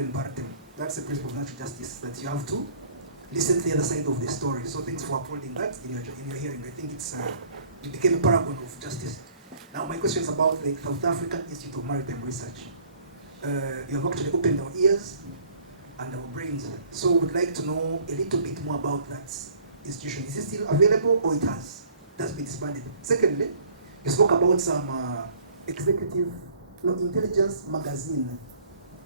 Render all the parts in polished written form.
in Bartem. That's the principle of natural justice, that you have to listen to the other side of the story. So thanks for upholding that in your hearing. I think it became a paragon of justice. Now my question is about the South African Institute of Maritime Research. You have actually opened our ears and our brains. So we'd like to know a little bit more about that institution. Is it still available, or that's been disbanded? Secondly, you spoke about some intelligence magazine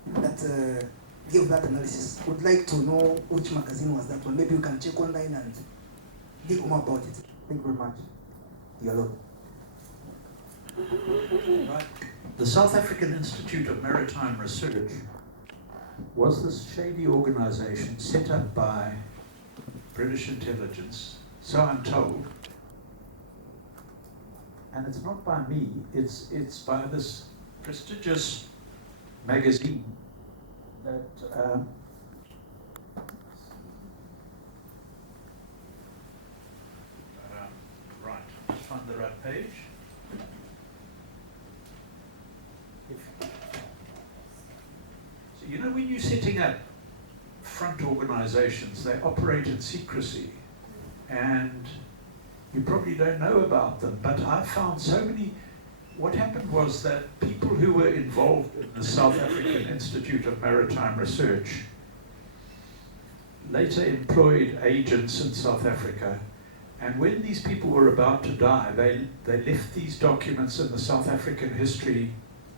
that gave that analysis. Would like to know which magazine was that one. Maybe you can check online and dig more about it. Thank you very much. You're alone. Right. The South African Institute of Maritime Research was this shady organization set up by British intelligence, so I'm told. And it's not by me, it's by this prestigious magazine that right, let's find the right page. So you know, when you're setting up front organizations, they operate in secrecy, and you probably don't know about them, but I found so many. What happened was that people who were involved in the South African Institute of Maritime Research later employed agents in South Africa, and when these people were about to die, they left these documents in the South African History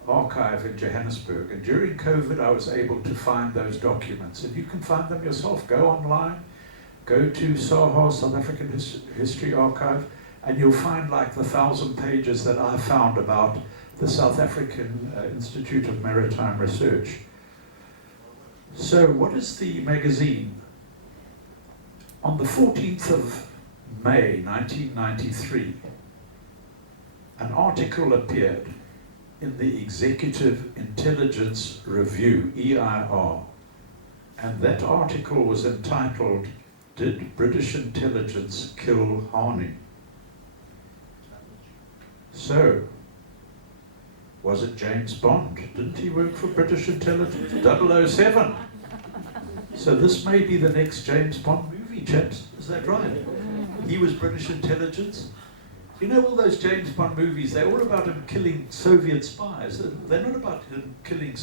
Archive in Johannesburg. And during COVID, I was able to find those documents, and you can find them yourself. Go online, go to SAHA, South African History Archive, and you'll find like the 1,000 pages that I found about the South African Institute of Maritime Research. So what is the magazine? On the 14th of May 1993, an article appeared in the Executive Intelligence Review, EIR, and that article was entitled, "Did British Intelligence Kill Hani?" So, was it James Bond? Didn't he work for British Intelligence? 007. So this may be the next James Bond movie, chaps. Is that right? He was British Intelligence. You know, all those James Bond movies, they're all about him killing Soviet spies. They're not about him killing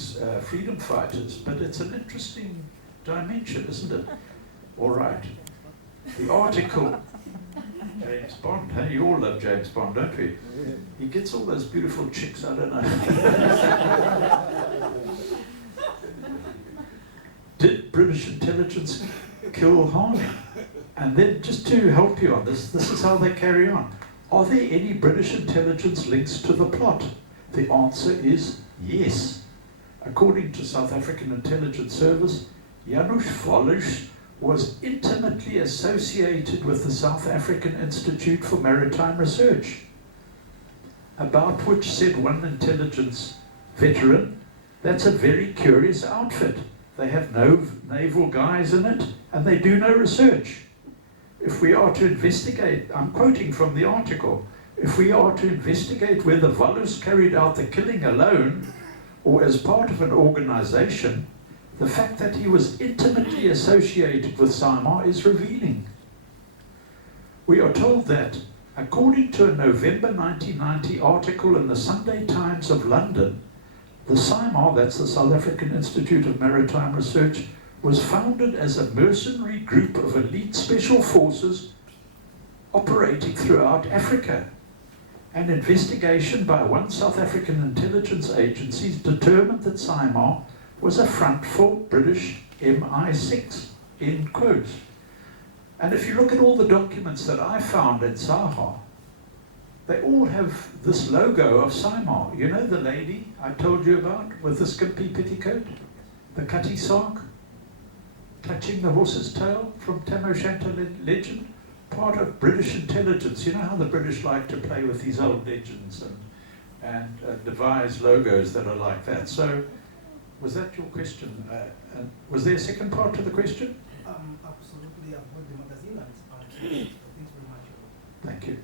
freedom fighters, but it's an interesting dimension, isn't it? All right. The article, James Bond, hey? You all love James Bond, don't we? He gets all those beautiful chicks, I don't know. Did British intelligence kill Hani? And then, just to help you on this is how they carry on. Are there any British intelligence links to the plot? The answer is yes. According to South African Intelligence Service, Janusz Vollush was intimately associated with the South African Institute for Maritime Research, about which said one intelligence veteran, "That's a very curious outfit. They have no naval guys in it, and they do no research. If we are to investigate," I'm quoting from the article, "if we are to investigate whether Vollush carried out the killing alone or as part of an organization, the fact that he was intimately associated with SIMAR is revealing." We are told that, according to a November 1990 article in the Sunday Times of London, the SIMAR, that's the South African Institute of Maritime Research, was founded as a mercenary group of elite special forces operating throughout Africa. An investigation by one South African intelligence agency determined that SIMAR was a front for British MI6, end quote. And if you look at all the documents that I found in SAHA, they all have this logo of SIMAR. You know the lady I told you about with the skimpy petticoat? The Cutty Sark? Clutching the horse's tail from Tam O'Shanter legend? Part of British intelligence. You know how the British like to play with these old legends and devise logos that are like that. So, was that your question? Was there a second part to the question? Absolutely. I've got the magazine and it's part. Thanks very much. Thank you.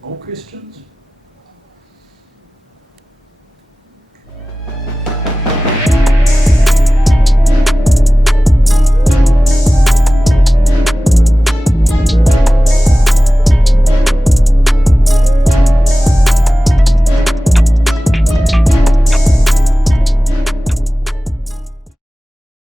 More questions?